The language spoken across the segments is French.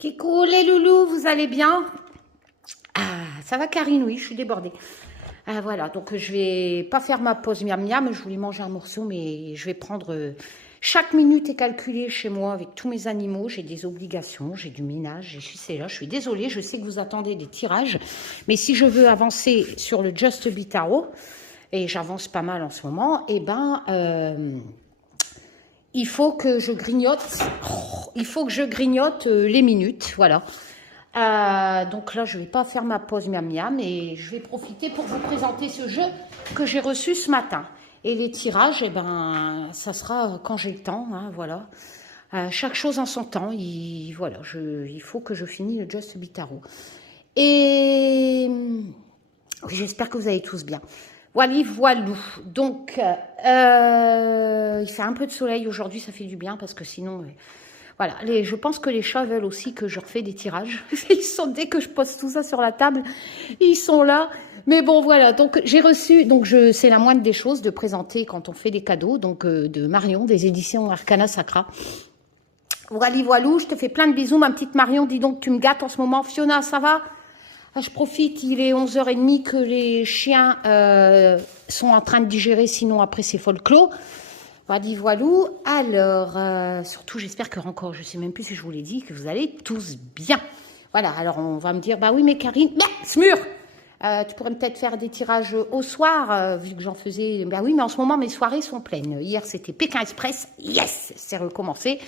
Coucou les loulous, vous allez bien? Ah, ça va Karine, oui, je suis débordée. Ah, voilà, donc je vais pas faire ma pause miam miam, je voulais manger un morceau, mais je vais prendre... chaque minute est calculée chez moi avec tous mes animaux, j'ai des obligations, j'ai du ménage, j'ai ceci là. Je suis désolée, je sais que vous attendez des tirages, mais si je veux avancer sur le Just Be Tarot, et j'avance pas mal en ce moment, il faut que je grignote, les minutes, voilà. Donc là, je ne vais pas faire ma pause miam miam et je vais profiter pour vous présenter ce jeu que j'ai reçu ce matin. Et les tirages, ça sera quand j'ai le temps, hein, voilà. Chaque chose en son temps, il faut que je finisse le Just Be Tarot. Et oui, j'espère que vous allez tous bien. Voilou. Donc, il fait un peu de soleil aujourd'hui, ça fait du bien parce que sinon... voilà, je pense que les chats veulent aussi que je refais des tirages. Ils sont, dès que je pose tout ça sur la table, ils sont là. Mais bon, voilà, donc j'ai reçu, c'est la moindre des choses de présenter quand on fait des cadeaux, donc de Marion, des éditions Arcana Sacra. Voilou, je te fais plein de bisous, ma petite Marion, dis donc, tu me gâtes en ce moment. Fiona, ça va? Je profite, il est 11h30 que les chiens sont en train de digérer, sinon après c'est folklore. Voilou. Alors, surtout, j'espère que encore, je ne sais même plus si je vous l'ai dit, que vous allez tous bien. Voilà, alors on va me dire, bah oui, mais Karine, Smur, tu pourrais peut-être faire des tirages au soir, vu que j'en faisais. Bah oui, mais en ce moment, mes soirées sont pleines. Hier, c'était Pékin Express. Yes, c'est recommencé.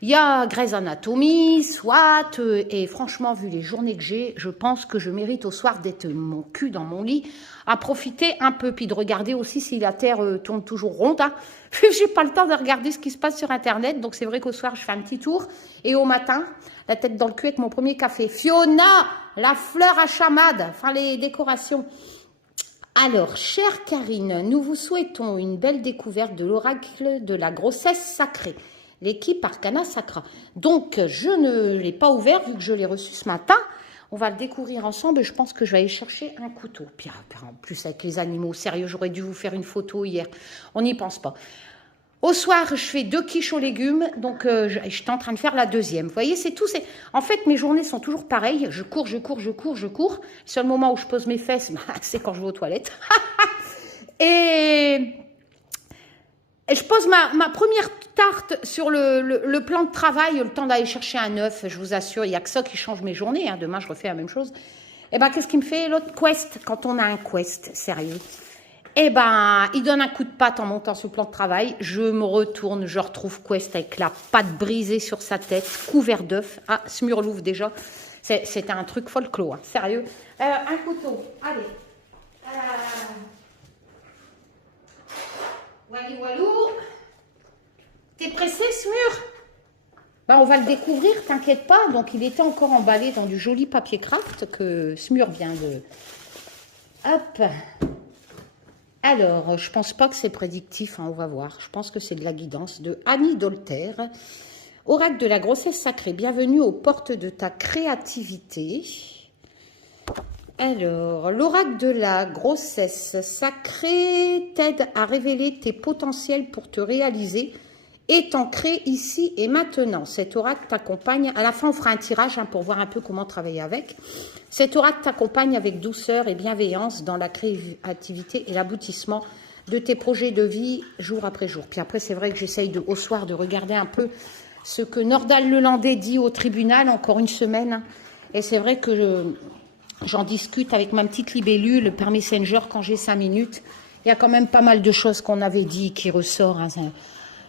Il y a Grey's Anatomy, SWAT, et franchement, vu les journées que j'ai, je pense que je mérite au soir d'être mon cul dans mon lit, à profiter un peu, puis de regarder aussi si la Terre tourne toujours ronde. Hein. J'ai pas le temps de regarder ce qui se passe sur Internet, donc c'est vrai qu'au soir, je fais un petit tour. Et au matin, la tête dans le cul avec mon premier café. Fiona, la fleur à chamade, enfin les décorations. Alors, chère Karine, nous vous souhaitons une belle découverte de l'oracle de la grossesse sacrée. L'équipe Arcana Sacra. Donc, je ne l'ai pas ouvert vu que je l'ai reçu ce matin. On va le découvrir ensemble. Je pense que je vais aller chercher un couteau. Puis, en plus, avec les animaux, sérieux, j'aurais dû vous faire une photo hier. On n'y pense pas. Au soir, je fais 2 quiches aux légumes. Donc, je suis en train de faire la deuxième. Vous voyez, c'est tout. En fait, mes journées sont toujours pareilles. Je cours. Le seul moment où je pose mes fesses, c'est quand je vais aux toilettes. Et je pose ma première tarte sur le plan de travail, le temps d'aller chercher un œuf, je vous assure, il n'y a que ça qui change mes journées. Hein. Demain, je refais la même chose. Et qu'est-ce qu'il me fait l'autre quest? Quand on a un quest, sérieux. Il donne un coup de patte en montant sur le plan de travail. Je me retourne, je retrouve quest avec la patte brisée sur sa tête, couvert d'œufs. Ah, Smurlouf déjà. C'était un truc folklore, hein. Sérieux. Un couteau, allez. Voilou. T'es pressé, Smur? On va le découvrir, t'inquiète pas. Donc, il était encore emballé dans du joli papier craft que Smur vient de... Hop. Alors, je pense pas que c'est prédictif, hein, on va voir. Je pense que c'est de la guidance de Annie Dolter. Oracle de la grossesse sacrée, bienvenue aux portes de ta créativité. Alors, l'oracle de la grossesse sacrée t'aide à révéler tes potentiels pour te réaliser est ancré ici et maintenant. Cet oracle t'accompagne, à la fin on fera un tirage pour voir un peu comment travailler avec. Cet oracle t'accompagne avec douceur et bienveillance dans la créativité et l'aboutissement de tes projets de vie jour après jour. Puis après c'est vrai que j'essaye au soir de regarder un peu ce que Nordal Lelandais dit au tribunal, encore une semaine. Et c'est vrai que j'en discute avec ma petite libellule par Messenger quand j'ai 5 minutes. Il y a quand même pas mal de choses qu'on avait dit qui ressort. Hein.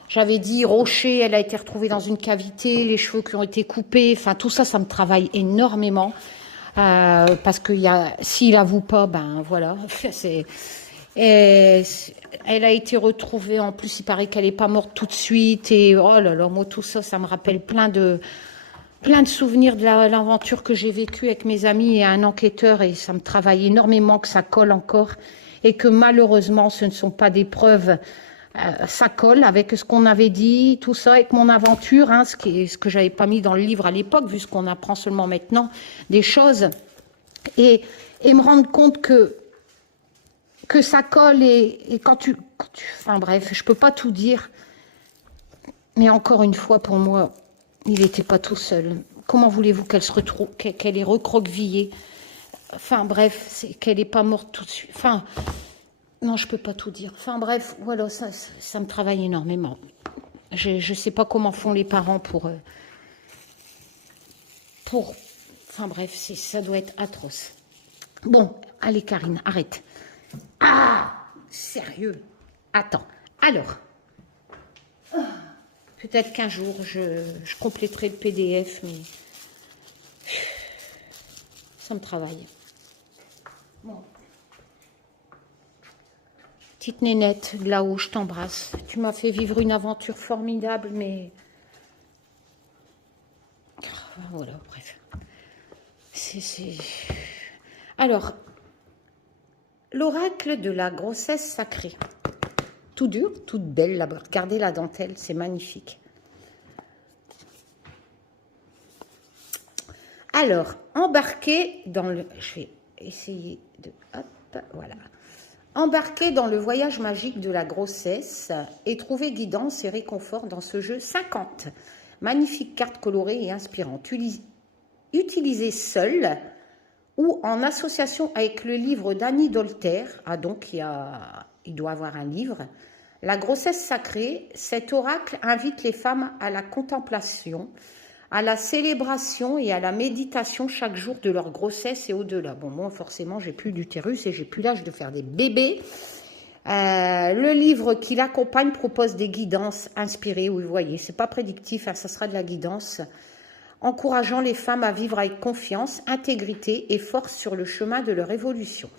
J'avais dit Rocher, elle a été retrouvée dans une cavité, les cheveux qui ont été coupés. Enfin, tout ça, ça me travaille énormément. Parce que s'il avoue pas, voilà. Elle a été retrouvée, en plus, il paraît qu'elle n'est pas morte tout de suite. Et oh là là, moi, tout ça, ça me rappelle plein de souvenirs de l'aventure que j'ai vécue avec mes amis et un enquêteur. Et ça me travaille énormément que ça colle encore. Et que malheureusement, ce ne sont pas des preuves. Ça colle avec ce qu'on avait dit, tout ça, avec mon aventure, hein, ce que j'avais pas mis dans le livre à l'époque, vu ce qu'on apprend seulement maintenant, des choses, et me rendre compte que ça colle, et quand tu... Enfin bref, je peux pas tout dire, mais encore une fois, pour moi, il n'était pas tout seul. comment voulez-vous qu'elle se retrouve, qu'elle est recroquevillée? Enfin bref, c'est qu'elle n'est pas morte tout de suite. Enfin, non, je peux pas tout dire. Enfin bref, voilà, ça me travaille énormément. Je sais pas comment font les parents pour enfin bref, ça doit être atroce. Bon, allez Karine, arrête. Ah, sérieux. Attends, alors, peut-être qu'un jour, je compléterai le PDF, mais ça me travaille. Bon. Petite nénette, là-haut, je t'embrasse. Tu m'as fait vivre une aventure formidable, mais... Voilà, bref. Alors, l'oracle de la grossesse sacrée. Tout dur, toute belle là-bas. Regardez la dentelle, c'est magnifique. Alors, embarquez dans le... Je vais essayer de... Hop, voilà. Embarquez dans le voyage magique de la grossesse et trouvez guidance et réconfort dans ce jeu 50. Magnifiques cartes colorées et inspirantes. Utilisez seul ou en association avec le livre d'Annie Dolter. Ah donc, il doit avoir un livre. La grossesse sacrée, cet oracle invite les femmes à la contemplation, à la célébration et à la méditation chaque jour de leur grossesse et au-delà. Bon, moi, forcément, j'ai plus d'utérus et j'ai plus l'âge de faire des bébés. Le livre qui l'accompagne propose des guidances inspirées. Oui, vous voyez, c'est pas prédictif, hein, ça sera de la guidance, encourageant les femmes à vivre avec confiance, intégrité et force sur le chemin de leur évolution.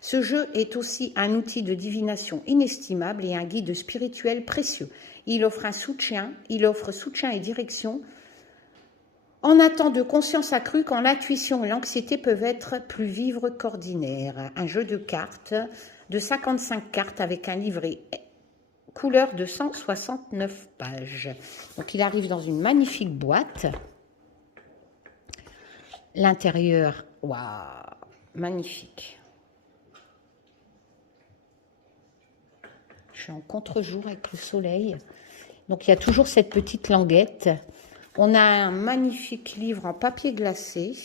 Ce jeu est aussi un outil de divination inestimable et un guide spirituel précieux. Il offre soutien et direction en un temps de conscience accrue quand l'intuition et l'anxiété peuvent être plus vives qu'ordinaire. Un jeu de cartes de 55 cartes avec un livret couleur de 169 pages. Donc il arrive dans une magnifique boîte. L'intérieur, waouh, magnifique. Je suis en contre-jour avec le soleil. Donc il y a toujours cette petite languette. On a un magnifique livre en papier glacé.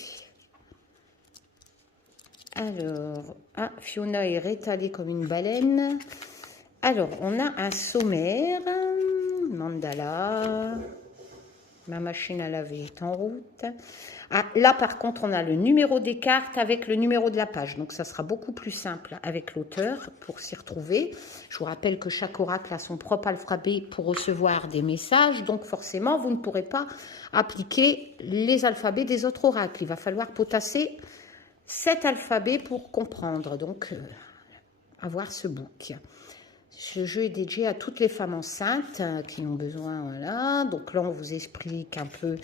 Alors, Fiona est rétalée comme une baleine. Alors, on a un sommaire, mandala, ma machine à laver est en route. Ah, là, par contre, on a le numéro des cartes avec le numéro de la page. Donc, ça sera beaucoup plus simple avec l'auteur pour s'y retrouver. Je vous rappelle que chaque oracle a son propre alphabet pour recevoir des messages. Donc, forcément, vous ne pourrez pas appliquer les alphabets des autres oracles. Il va falloir potasser cet alphabet pour comprendre. Donc, avoir ce book. Ce jeu est dédié à toutes les femmes enceintes qui ont besoin, voilà. Donc là, on vous explique un peu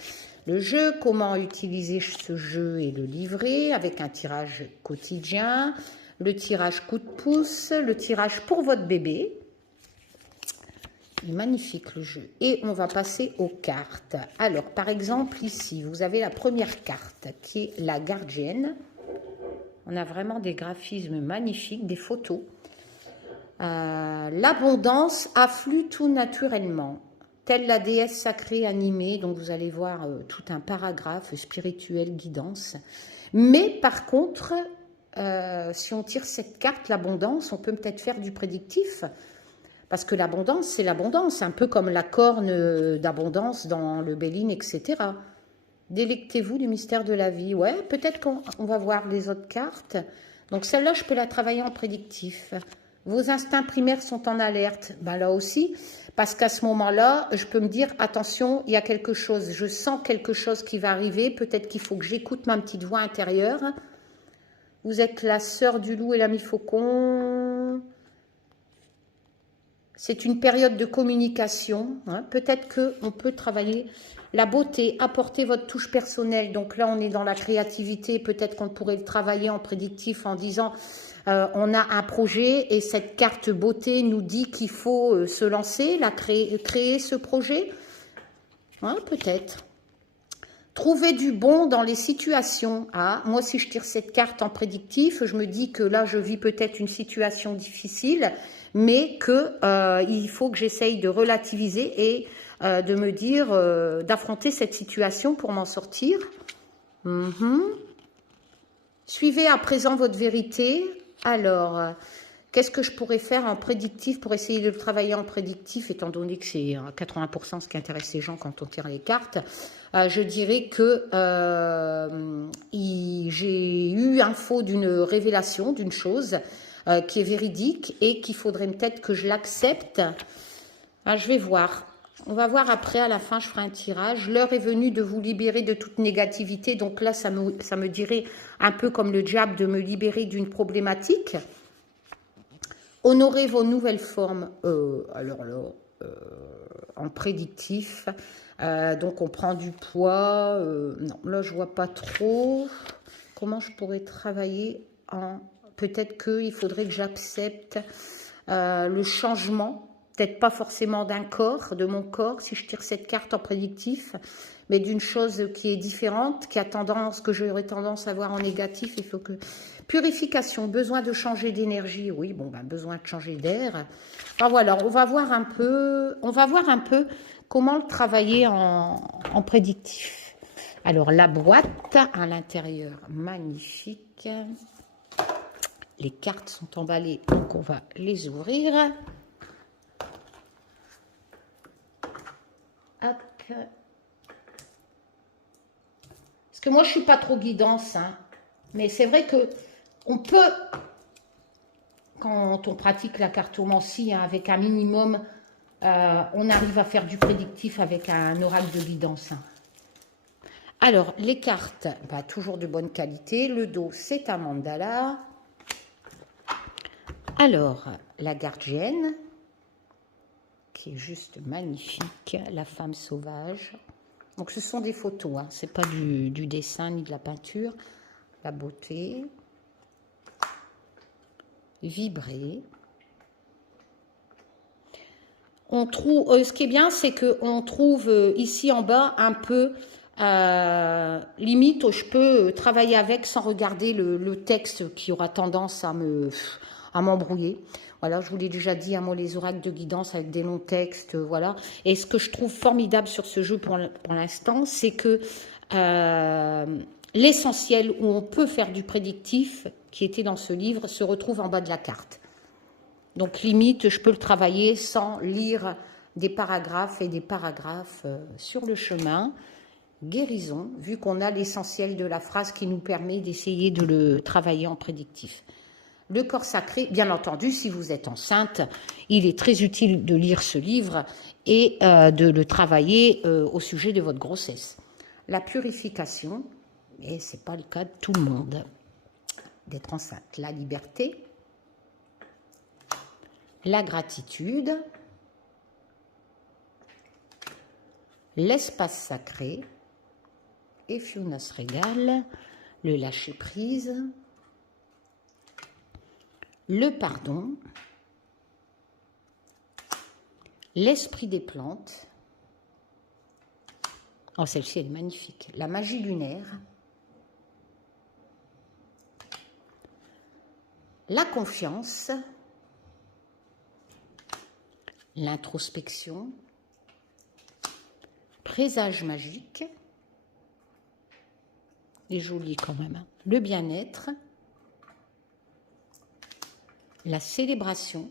le jeu, comment utiliser ce jeu et le livret avec un tirage quotidien, le tirage coup de pouce, le tirage pour votre bébé. Il est magnifique le jeu. Et on va passer aux cartes. Alors, par exemple, ici, vous avez la première carte qui est la gardienne. On a vraiment des graphismes magnifiques, des photos. L'abondance afflue tout naturellement, telle la déesse sacrée animée. Donc vous allez voir tout un paragraphe spirituel, guidance. Mais par contre, si on tire cette carte, l'abondance, on peut peut-être faire du prédictif. Parce que l'abondance, c'est l'abondance, un peu comme la corne d'abondance dans le Béline, etc. Délectez-vous du mystère de la vie. Ouais, peut-être qu'on va voir les autres cartes. Donc celle-là, je peux la travailler en prédictif. Vos instincts primaires sont en alerte. Ben là aussi, parce qu'à ce moment-là, je peux me dire, attention, il y a quelque chose. Je sens quelque chose qui va arriver. Peut-être qu'il faut que j'écoute ma petite voix intérieure. Vous êtes la sœur du loup et l'ami faucon. C'est une période de communication. Hein. Peut-être qu'on peut travailler la beauté, apporter votre touche personnelle. Donc là, on est dans la créativité. Peut-être qu'on pourrait le travailler en prédictif en disant... on a un projet et cette carte beauté nous dit qu'il faut se lancer, créer ce projet. Hein, peut-être. Trouver du bon dans les situations. Ah, moi, si je tire cette carte en prédictif, je me dis que là, je vis peut-être une situation difficile, mais qu'il faut que j'essaye de relativiser et de me dire, d'affronter cette situation pour m'en sortir. Suivez à présent votre vérité. Alors, qu'est-ce que je pourrais faire en prédictif pour essayer de le travailler en prédictif, étant donné que c'est 80% ce qui intéresse les gens quand on tire les cartes. Je dirais que j'ai eu info d'une révélation, d'une chose qui est véridique et qu'il faudrait peut-être que je l'accepte. Je vais voir. On va voir après, à la fin, je ferai un tirage. L'heure est venue de vous libérer de toute négativité. Donc là, ça me dirait un peu comme le diable de me libérer d'une problématique. Honorez vos nouvelles formes. Alors là, en prédictif. Donc on prend du poids. Non, là, je vois pas trop comment je pourrais travailler en... Peut-être qu'il faudrait que j'accepte le changement. Peut-être pas forcément d'un corps, de mon corps, si je tire cette carte en prédictif, mais d'une chose qui est différente, qui a tendance, que j'aurais tendance à voir en négatif. Il faut que... Purification, besoin de changer d'énergie. Oui, bon, ben, besoin de changer d'air. Enfin, voilà, on va voir un peu comment le travailler en prédictif. Alors, la boîte à l'intérieur, magnifique. Les cartes sont emballées, donc on va les ouvrir. Hop. Parce que moi, je ne suis pas trop guidance, hein. Mais c'est vrai que on peut, quand on pratique la cartomancie, hein, avec un minimum, on arrive à faire du prédictif avec un oracle de guidance. Hein. Alors, les cartes, bah, toujours de bonne qualité. Le dos, c'est un mandala. Alors, la gardienne, qui est juste magnifique, la femme sauvage. Donc, ce sont des photos, hein. Ce n'est pas du dessin ni de la peinture. La beauté. Vibrer. On trouve, ce qui est bien, c'est qu'on trouve ici en bas un peu, limite, je peux travailler avec sans regarder le texte qui aura tendance à m'embrouiller. Voilà, je vous l'ai déjà dit, moi, les oracles de guidance avec des longs textes, voilà. Et ce que je trouve formidable sur ce jeu pour l'instant, c'est que l'essentiel où on peut faire du prédictif, qui était dans ce livre, se retrouve en bas de la carte. Donc, limite, je peux le travailler sans lire des paragraphes et des paragraphes sur le chemin. Guérison, vu qu'on a l'essentiel de la phrase qui nous permet d'essayer de le travailler en prédictif. Le corps sacré, bien entendu, si vous êtes enceinte, il est très utile de lire ce livre et de le travailler au sujet de votre grossesse. La purification, et ce n'est pas le cas de tout le monde, d'être enceinte. La liberté, la gratitude, l'espace sacré, et Fiona se régale, le lâcher-prise, le pardon, l'esprit des plantes. Oh, celle-ci, elle est magnifique. La magie lunaire, la confiance, l'introspection, présage magique, et joli quand même, hein. Le bien-être, la célébration,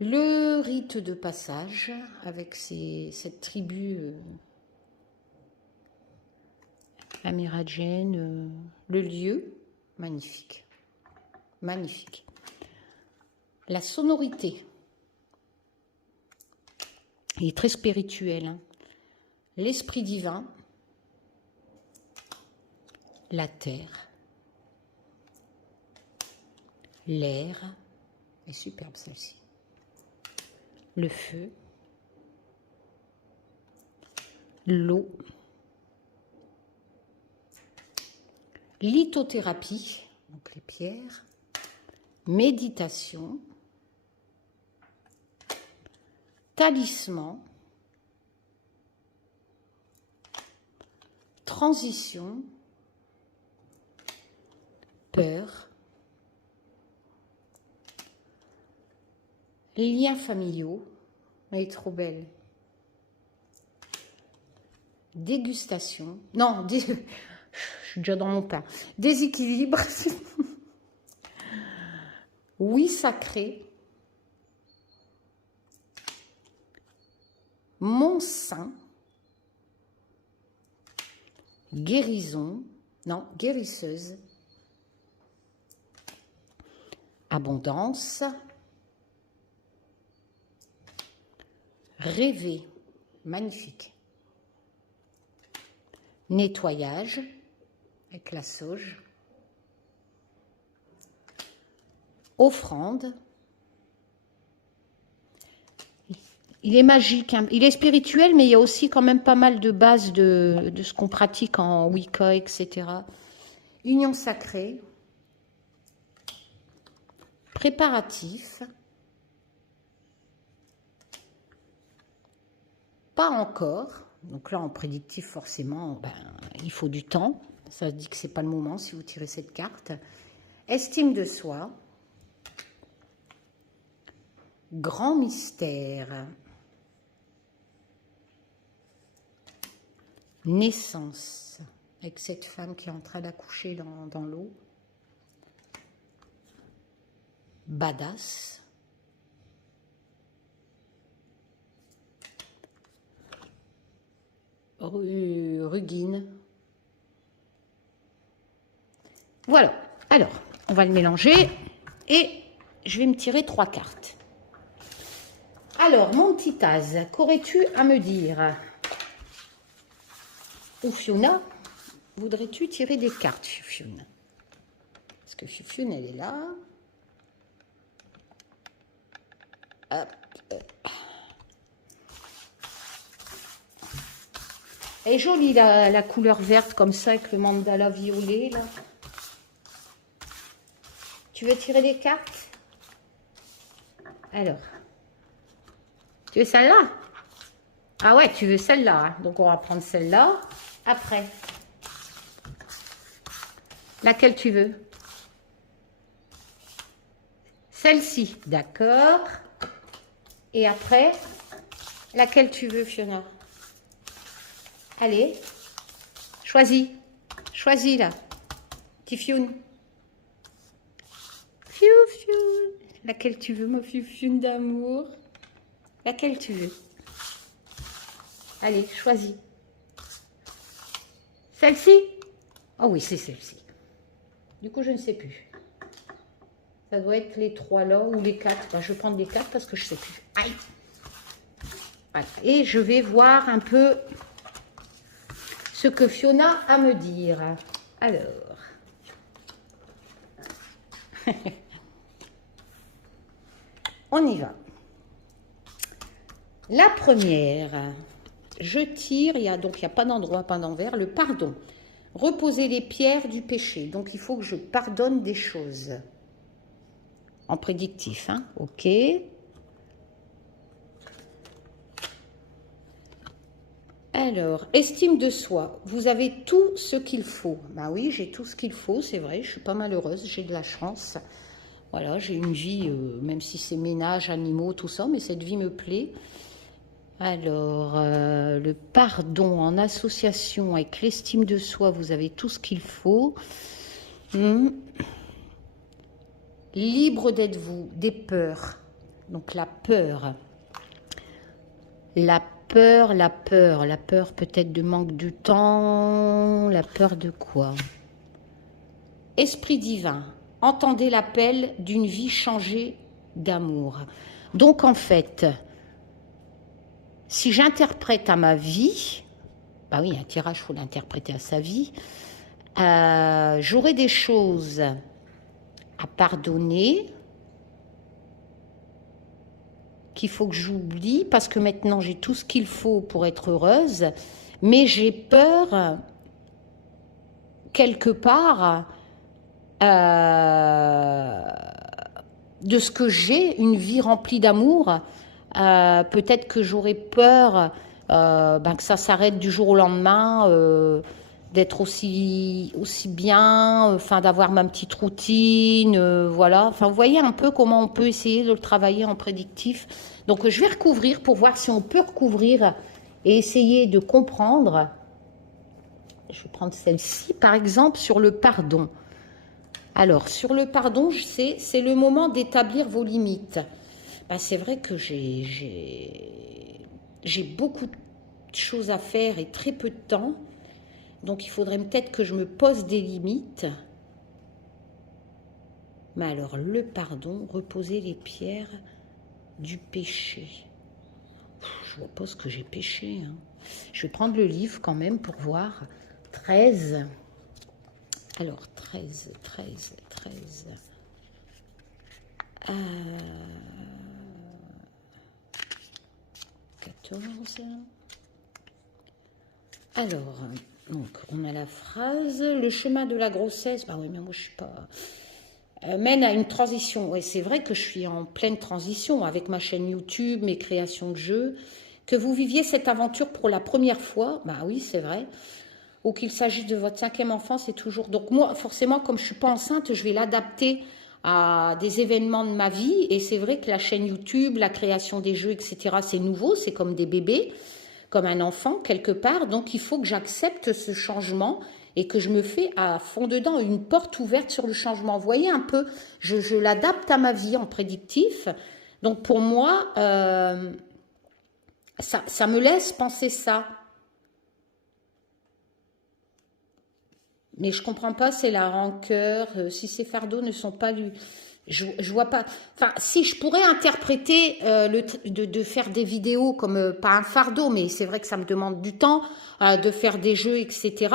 le rite de passage avec cette tribu amérindienne, le lieu, magnifique, magnifique. La sonorité, il est très spirituel, hein. L'esprit divin, la terre, l'air, est superbe celle-ci, le feu, l'eau, lithothérapie, donc les pierres, méditation, talisman, transition, peur, Liens familiaux. Elle est trop belle. Dégustation. Non, je suis déjà dans mon pain. Déséquilibre. Oui, sacré. Mon sein. Guérison. Non, guérisseuse. Abondance. Rêver. Magnifique. Nettoyage. Avec la sauge. Offrande. Il est magique, hein. Il est spirituel, mais il y a aussi quand même pas mal de bases de ce qu'on pratique en Wicca, etc. Union sacrée. Préparatif. Pas encore. Donc là, en prédictif, forcément, ben, il faut du temps. Ça dit que c'est pas le moment si vous tirez cette carte. Estime de soi. Grand mystère. Naissance. Avec cette femme qui est en train d'accoucher dans l'eau. Badass. Rugine. Voilà. Alors, on va le mélanger et je vais me tirer 3 cartes. Alors, mon petit Az, qu'aurais-tu à me dire? Ou Fiona, voudrais-tu tirer des cartes, Fufune? Parce que Fufune, elle est là. Hop. Elle est jolie, la couleur verte, comme ça, avec le mandala violet, là. Tu veux tirer des cartes? Alors. Tu veux celle-là? Ah ouais, tu veux celle-là. Hein. Donc, on va prendre celle-là. Après. Laquelle tu veux? Celle-ci. D'accord. Et après, laquelle tu veux, Fiona? Allez. Choisis. Choisis, là. Petit Fioune. Fioune. Laquelle tu veux, ma Fioune d'amour? Laquelle tu veux? Allez, choisis. Celle-ci? Oh oui, c'est celle-ci. Du coup, je ne sais plus. Ça doit être les 3 là ou les 4. Ben, je vais prendre les 4 parce que je ne sais plus. Aïe! Voilà. Et je vais voir un peu ce que Fiona a à me dire. Alors. On y va. La première, je tire, il n'y a pas d'endroit, pas d'envers, le pardon. Reposer les pierres du péché. Donc, il faut que je pardonne des choses. En prédictif, hein? Ok. Alors, estime de soi. Vous avez tout ce qu'il faut. Bah oui, j'ai tout ce qu'il faut, c'est vrai. Je suis pas malheureuse, j'ai de la chance. Voilà, j'ai une vie, même si c'est ménage, animaux, tout ça, mais cette vie me plaît. Alors, le pardon en association avec l'estime de soi, vous avez tout ce qu'il faut. Libre d'être-vous, des peurs. Donc la peur. La peur peut-être de manque de temps. La peur de quoi? Esprit divin. Entendez l'appel d'une vie changée d'amour. Donc en fait, si j'interprète à ma vie, bah oui, un tirage, il faut l'interpréter à sa vie, j'aurai des choses à pardonner qu'il faut que j'oublie parce que maintenant j'ai tout ce qu'il faut pour être heureuse, mais j'ai peur quelque part de ce que j'ai, une vie remplie d'amour. Peut-être que j'aurais peur que ça s'arrête du jour au lendemain, d'être aussi bien, enfin d'avoir ma petite routine, voilà. Enfin, vous voyez un peu comment on peut essayer de le travailler en prédictif. Donc, je vais recouvrir pour voir si on peut recouvrir et essayer de comprendre. Je vais prendre celle-ci, par exemple, sur le pardon. Alors, sur le pardon, c'est le moment d'établir vos limites. Ben, c'est vrai que j'ai beaucoup de choses à faire et très peu de temps. Donc, il faudrait peut-être que je me pose des limites. Mais alors, le pardon, reposer les pierres du péché. Je vois pas ce que j'ai péché. Hein. Je vais prendre le livre quand même pour voir. 13. Alors, 13. 14. Alors, donc, on a la phrase. Le chemin de la grossesse. Bah oui, mais moi, je suis pas... mène à une transition. Oui, c'est vrai que je suis en pleine transition avec ma chaîne YouTube, mes créations de jeux. Que vous viviez cette aventure pour la première fois, bah oui, c'est vrai. Ou qu'il s'agisse de votre 5e enfant, c'est toujours... Donc moi, forcément, comme je ne suis pas enceinte, je vais l'adapter à des événements de ma vie. Et c'est vrai que la chaîne YouTube, la création des jeux, etc., c'est nouveau, c'est comme des bébés, comme un enfant, quelque part. Donc il faut que j'accepte ce changement et que je me fais à fond dedans une porte ouverte sur le changement. Vous voyez un peu, je l'adapte à ma vie en prédictif. Donc pour moi, ça me laisse penser ça. Mais je comprends pas, c'est la rancœur, si ces fardeaux ne sont pas lus. Je vois pas. Enfin, si je pourrais interpréter de faire des vidéos comme pas un fardeau, mais c'est vrai que ça me demande du temps de faire des jeux, etc.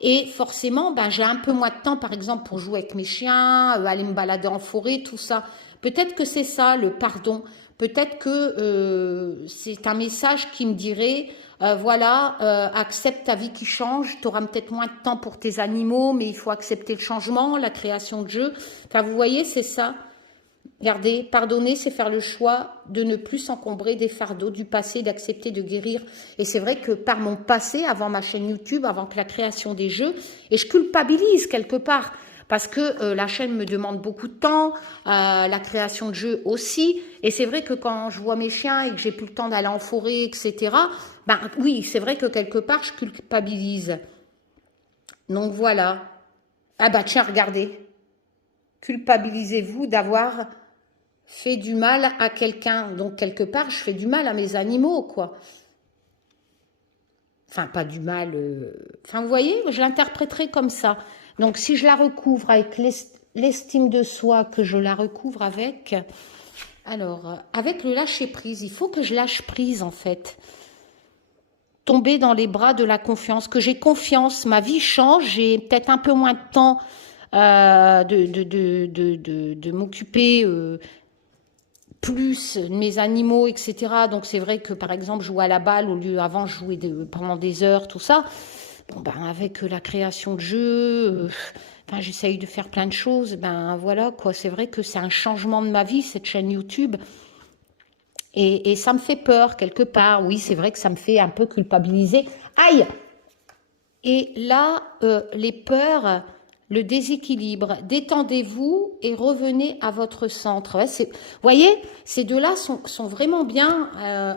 Et forcément, ben j'ai un peu moins de temps, par exemple, pour jouer avec mes chiens, aller me balader en forêt, tout ça. Peut-être que c'est ça le pardon. Peut-être que c'est un message qui me dirait voilà, accepte ta vie qui change, tu auras peut-être moins de temps pour tes animaux, mais il faut accepter le changement, la création de jeux. Enfin, vous voyez, c'est ça. Regardez, pardonner, c'est faire le choix de ne plus s'encombrer des fardeaux du passé, d'accepter de guérir. Et c'est vrai que par mon passé, avant ma chaîne YouTube, avant que la création des jeux, et je culpabilise quelque part, parce que la chaîne me demande beaucoup de temps, la création de jeux aussi. Et c'est vrai que quand je vois mes chiens et que j'ai plus le temps d'aller en forêt, etc., ben oui, c'est vrai que quelque part, je culpabilise. Donc voilà. Ah bah tiens, regardez. Culpabilisez-vous d'avoir fait du mal à quelqu'un. Donc quelque part, je fais du mal à mes animaux, quoi. Enfin, pas du mal. Enfin, vous voyez, je l'interpréterai comme ça. Donc si je la recouvre avec l'estime de soi que je la recouvre avec... Alors, avec le lâcher-prise, il faut que je lâche prise, en fait. Tomber dans les bras de la confiance, que j'ai confiance, ma vie change, j'ai peut-être un peu moins de temps de m'occuper plus de mes animaux, etc. Donc c'est vrai que par exemple jouer à la balle au lieu avant je jouais pendant des heures, tout ça. Bon ben avec la création de jeux, enfin j'essaye de faire plein de choses. Ben voilà quoi, c'est vrai que c'est un changement de ma vie cette chaîne YouTube. Et ça me fait peur quelque part. Oui, c'est vrai que ça me fait un peu culpabiliser. Aïe! Et là, les peurs, le déséquilibre, détendez-vous et revenez à votre centre. Ouais, vous voyez, ces deux-là sont vraiment bien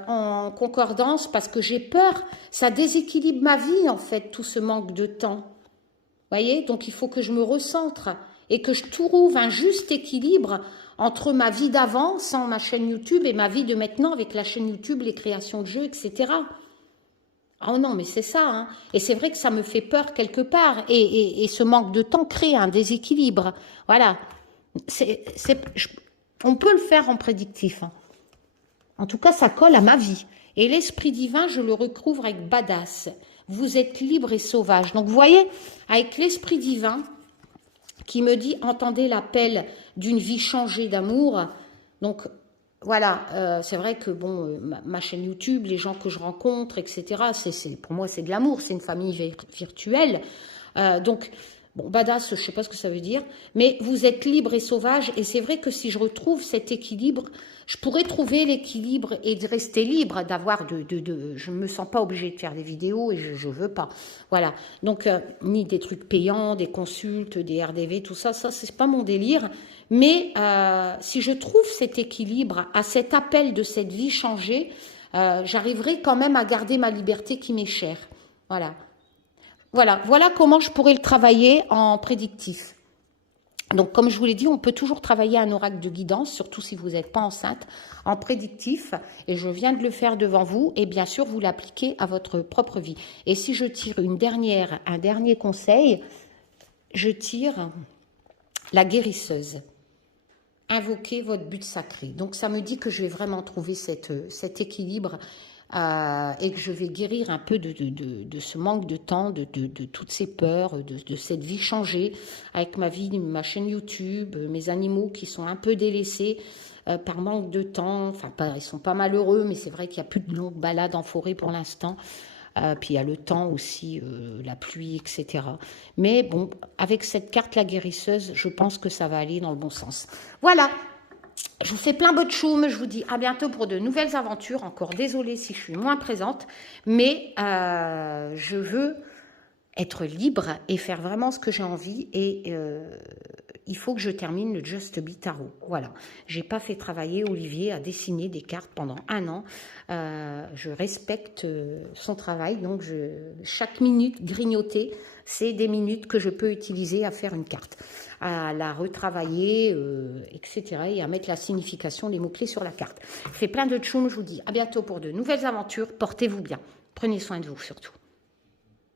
en concordance parce que j'ai peur. Ça déséquilibre ma vie, en fait, tout ce manque de temps. Vous voyez, donc il faut que je me recentre et que je trouve un juste équilibre entre ma vie d'avant, sans ma chaîne YouTube, et ma vie de maintenant avec la chaîne YouTube, les créations de jeux, etc. Oh non, mais c'est ça. Hein. Et c'est vrai que ça me fait peur quelque part. Et ce manque de temps crée un déséquilibre. Voilà. On peut le faire en prédictif. Hein. En tout cas, ça colle à ma vie. Et l'esprit divin, je le recouvre avec badass. Vous êtes libre et sauvage. Donc, vous voyez, avec l'esprit divin qui me dit, entendez l'appel d'une vie changée d'amour. Donc, voilà, c'est vrai que bon, ma chaîne YouTube, les gens que je rencontre, etc., pour moi, c'est de l'amour, c'est une famille virtuelle. Donc, Bon, badass, je ne sais pas ce que ça veut dire, mais vous êtes libre et sauvage, et c'est vrai que si je retrouve cet équilibre, je pourrais trouver l'équilibre et de rester libre, d'avoir je ne me sens pas obligée de faire des vidéos et je ne veux pas. Voilà, donc ni des trucs payants, des consultes, des RDV, tout ça, c'est pas mon délire, mais si je trouve cet équilibre à cet appel de cette vie changée, j'arriverai quand même à garder ma liberté qui m'est chère. Voilà. Voilà comment je pourrais le travailler en prédictif. Donc, comme je vous l'ai dit, on peut toujours travailler un oracle de guidance, surtout si vous n'êtes pas enceinte, en prédictif. Et je viens de le faire devant vous. Et bien sûr, vous l'appliquez à votre propre vie. Et si je tire un dernier conseil, je tire la guérisseuse. Invoquez votre but sacré. Donc, ça me dit que je vais vraiment trouver cet équilibre et que je vais guérir un peu de ce manque de temps, de toutes ces peurs, de cette vie changée avec ma vie, ma chaîne YouTube, mes animaux qui sont un peu délaissés par manque de temps. Enfin, ils sont pas malheureux, mais c'est vrai qu'il n'y a plus de longues balades en forêt pour l'instant. Puis il y a le temps aussi, la pluie, etc. Mais bon, avec cette carte, la guérisseuse, je pense que ça va aller dans le bon sens. Voilà. Je vous fais plein de choum, je vous dis à bientôt pour de nouvelles aventures. Encore désolée si je suis moins présente, mais je veux être libre et faire vraiment ce que j'ai envie. Et il faut que je termine le Just Be Tarot. Voilà, j'ai pas fait travailler Olivier à dessiner des cartes pendant 1 an. Je respecte son travail, donc chaque minute grignotée, c'est des minutes que je peux utiliser à faire une carte, à la retravailler, etc. et à mettre la signification, les mots-clés sur la carte. Je fais plein de tchoum, je vous dis à bientôt pour de nouvelles aventures. Portez-vous bien. Prenez soin de vous surtout.